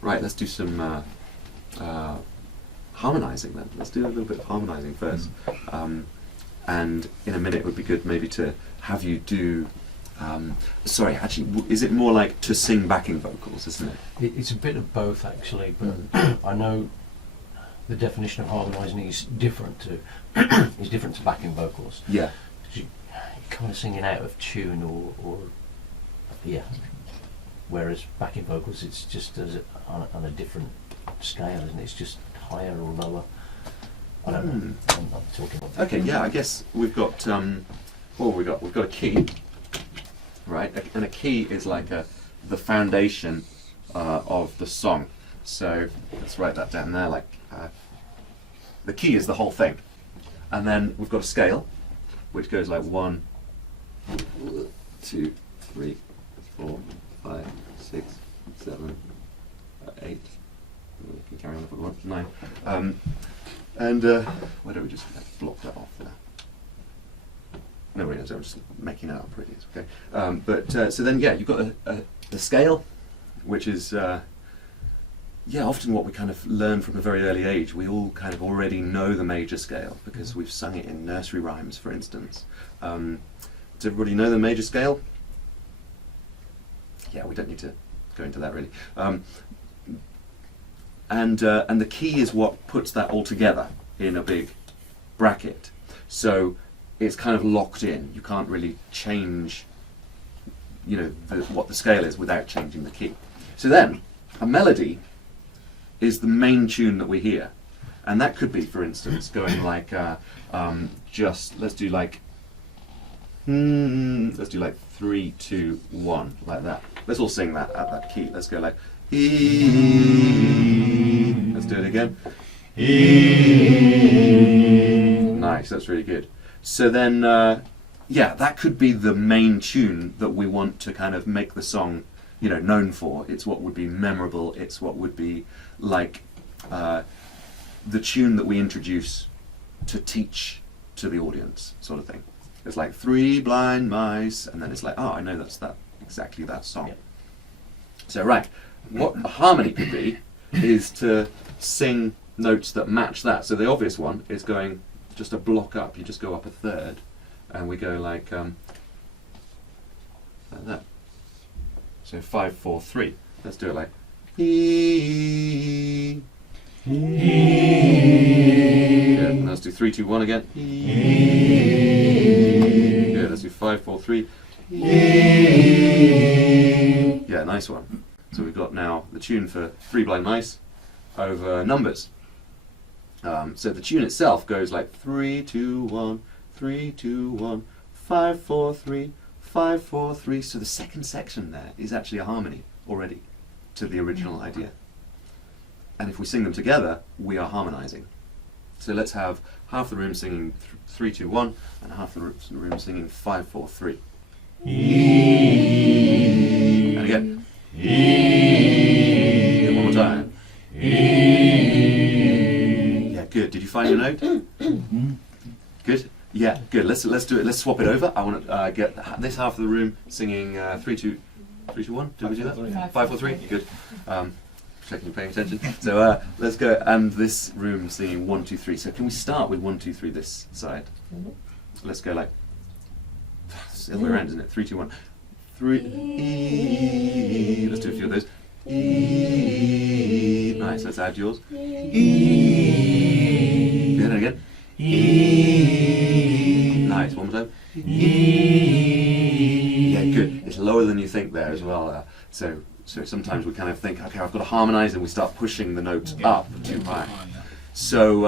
Right, let's do some harmonising then. Let's do a little bit of harmonising first. And in a minute it would be good maybe to have you do, sorry, actually, is it more like to sing backing vocals, isn't it? It's a bit of both actually, but I know the definition of harmonising is different to backing vocals. Yeah. You're kind of singing out of tune or yeah. Whereas backing vocals, it's just on a different scale, isn't it? It's just higher or lower. I don't know. I'm talking about. Okay, yeah, I guess we've got, what have we got? We've got a key, right? And a key is like the foundation of the song. So let's write that down there. Like the key is the whole thing, and then we've got a scale, which goes like 1, 2, 3, 4, 5, 6, 7, 8. We can carry on if we want. 9. And why don't we just block that off there? No worries, I'm just making it up really. It's okay. But so then, yeah, you've got the scale, which is yeah, often what we kind of learn from a very early age. We all kind of already know the major scale because we've sung it in nursery rhymes, for instance. Does everybody know the major scale? Yeah, we don't need to go into that really. And the key is what puts that all together in a big bracket. So it's kind of locked in. You can't really change, you know, what the scale is without changing the key. So then, a melody is the main tune that we hear. And that could be, for instance, going like, just, let's do like 3, 2, 1, like that. Let's all sing that at that key. Let's go like, E. Let's do it again. E. Nice, that's really good. So then, yeah, that could be the main tune that we want to kind of make the song, you know, known for. It's what would be memorable. It's what would be like the tune that we introduce to teach to the audience, sort of thing. It's like 3 blind mice, and then it's like, oh, I know that's exactly that song. Yeah. So right, what a harmony could be is to sing notes that match that. So the obvious one is going just a block up. You just go up a third, and we go like that. So 5, 4, 3. Let's do it like E. Good. And let's do 3, 2, 1 again. Good. Let's do 5, 4, 3. Yeah, nice one. So we've got now the tune for 3 blind mice over numbers. So the tune itself goes like 3, 2, 1, 3, 2, 1, 5, 4, 3, 5, 4, 3. So the second section there is actually a harmony already to the original idea. And if we sing them together, we are harmonizing. So let's have half the room singing 3, 2, 1, and half the room singing 5, 4, 3. E. And again. E. Good, one more time. E. Yeah, good. Did you find your note? Good. Yeah, good. Let's do it. Let's swap it over. I want to get this half of the room singing 3, 2, 1. Did we do that? 5, 4, 3. Good. Checking you're paying attention. So let's go. And this room singing 1, 2, 3. So can we start with 1, 2, 3 this side? Let's go like. It's the other way around, isn't it? 3, 2, 1. 3. E. Let's do a few of those. E. Nice. Let's add yours. E. Good. And again. E. Nice. One more time. E. Yeah, good. It's lower than you think there as well. So sometimes we kind of think, okay, I've got to harmonise, and we start pushing the notes up too high. So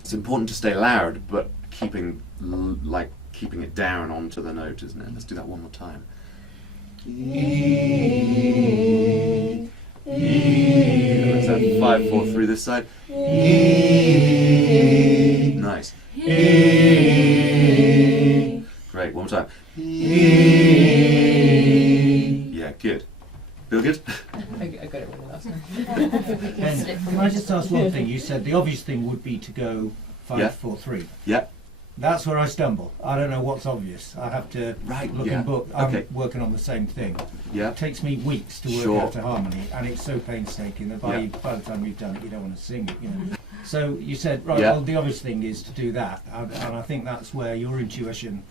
it's important to stay loud, but keeping it down onto the note, isn't it? Let's do that one more time. E. E. Let's have 5, 4, 3 this side. E. Nice. E. Great. One more time. E. Yeah, good. Feel good? I got it really last time. Ben, can I just ask one thing? You said the obvious thing would be to go 5, Yeah. 4, 3. Yeah. That's where I stumble. I don't know what's obvious. I have to Right, look yeah. in book. I'm Okay. working on the same thing. Yeah. It takes me weeks to work Sure. out a harmony, and it's so painstaking that by Yeah. the time you've done it, you don't want to sing it. You know. So you said, right, Yeah. well, the obvious thing is to do that, and I think that's where your intuition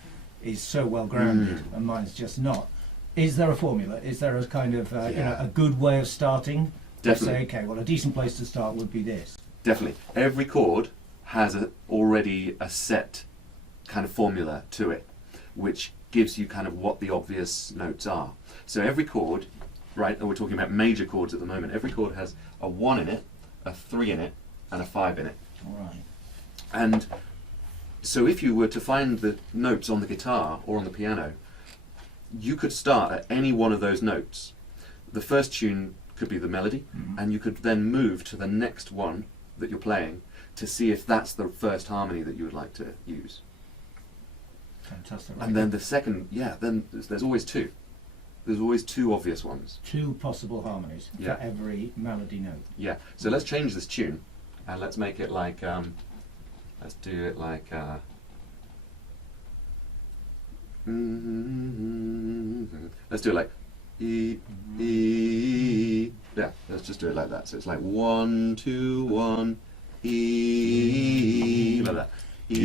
is so well grounded, and mine's just not. Is there a formula? Is there a kind of a good way of starting? Definitely. Say, okay, well, a decent place to start would be this. Definitely. Every chord has already a set kind of formula to it, which gives you kind of what the obvious notes are. So every chord, right, and we're talking about major chords at the moment, every chord has a 1 in it, a 3 in it, and a 5 in it. All right. And so if you were to find the notes on the guitar or on the piano, you could start at any one of those notes. The first tune could be the melody, and you could then move to the next one that you're playing to see if that's the first harmony that you would like to use. Fantastic. And then the second, then there's always two. There's always two obvious ones. Two possible harmonies Yeah. for every melody note. Yeah. So let's change this tune, and let's make it like, let's do it like, let's do it like, E, E. Yeah, let's just do it like that. So it's like 1, 2, 1, E, like that. E,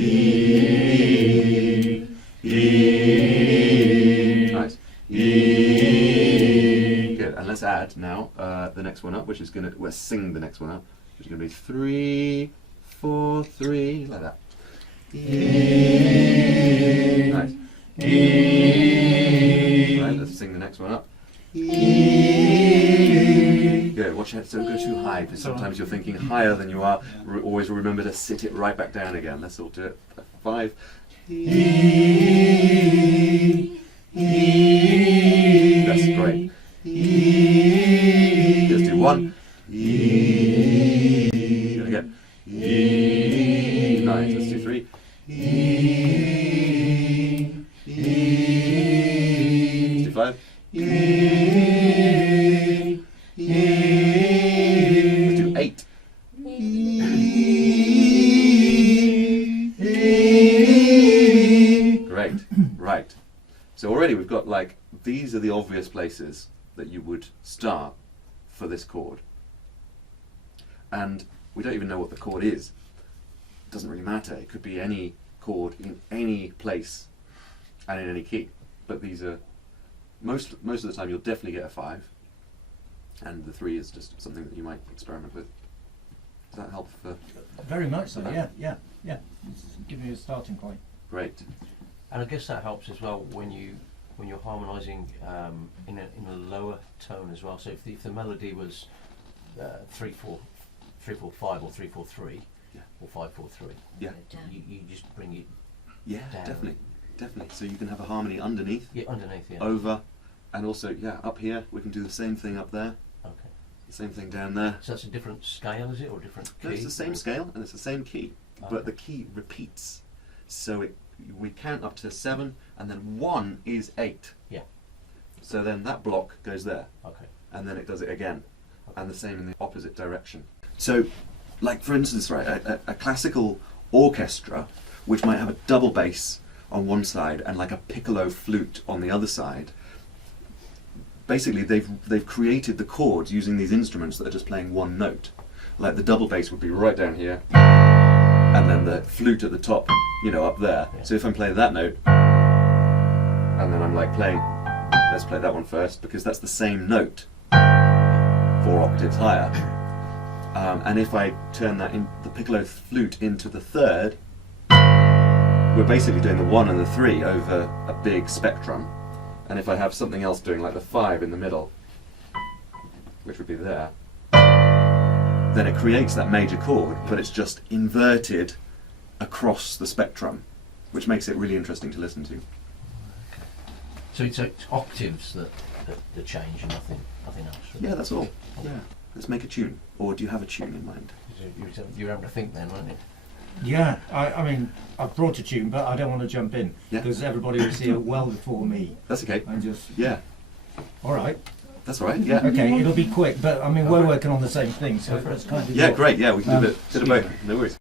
E. Nice. E. Good. And let's add now the next one up, which is gonna, we'll sing the next one up, which is gonna be 3, 4, 3, like that. E. Nice. E. Right, let's sing the next one up. E. Good. Watch out, don't go too high, because sometimes you're thinking higher than you are. Always remember to sit it right back down again. Let's all do it. 5. E. E. That's great. E. Let's do 1. E. And again. E. Nice. Let's do 3. E. E. Let's do 5. E. E. Let's do 8. Great. Right. So already we've got like, these are the obvious places that you would start for this chord. And we don't even know what the chord is. It doesn't really matter. It could be any chord in any place and in any key. But these are, most of the time you'll definitely get a 5. And the 3 is just something that you might experiment with. Does that help for? Very much so. Yeah. It's giving you a starting point. Great. And I guess that helps as well when you're harmonising in a lower tone as well. So if the melody was 3 4 3 4 5 or 3 4 3 Yeah. or 5 4 3, Yeah. you just bring it Yeah, down. definitely. So you can have a harmony underneath, underneath. Yeah. over, and also up here. We can do the same thing up there. Okay. The same thing down there. So that's a different scale, is it, or different key? No, it's the same scale and it's the same key, Okay. but the key repeats. So we count up to 7, and then 1 is 8. Yeah. So then that block goes there, Okay. and then it does it again, and the same in the opposite direction. So, like for instance, right, a classical orchestra, which might have a double bass on one side and like a piccolo flute on the other side. Basically, they've created the chords using these instruments that are just playing one note. Like the double bass would be right down here, and then the flute at the top, up there. Yeah. So if I'm playing that note, and then I'm like playing, let's play that one first, because that's the same note, 4 octaves higher. And if I turn the piccolo flute into the third, we're basically doing the 1 and the 3 over a big spectrum. And if I have something else doing like the 5 in the middle, which would be there, then it creates that major chord, but it's just inverted across the spectrum, which makes it really interesting to listen to. So it's octaves that change and nothing else. Yeah, that's all. Yeah. Let's make a tune. Or do you have a tune in mind? You were having to think then, weren't you? Yeah, I mean, I've brought a tune, but I don't want to jump in Yeah. because everybody was here well before me. That's okay. And just, Yeah, all right, that's all right. Yeah. okay, it'll be quick, but I mean, we're working on the same thing, so it's kind of Yeah, great. Yeah, we can do a bit of both. No worries.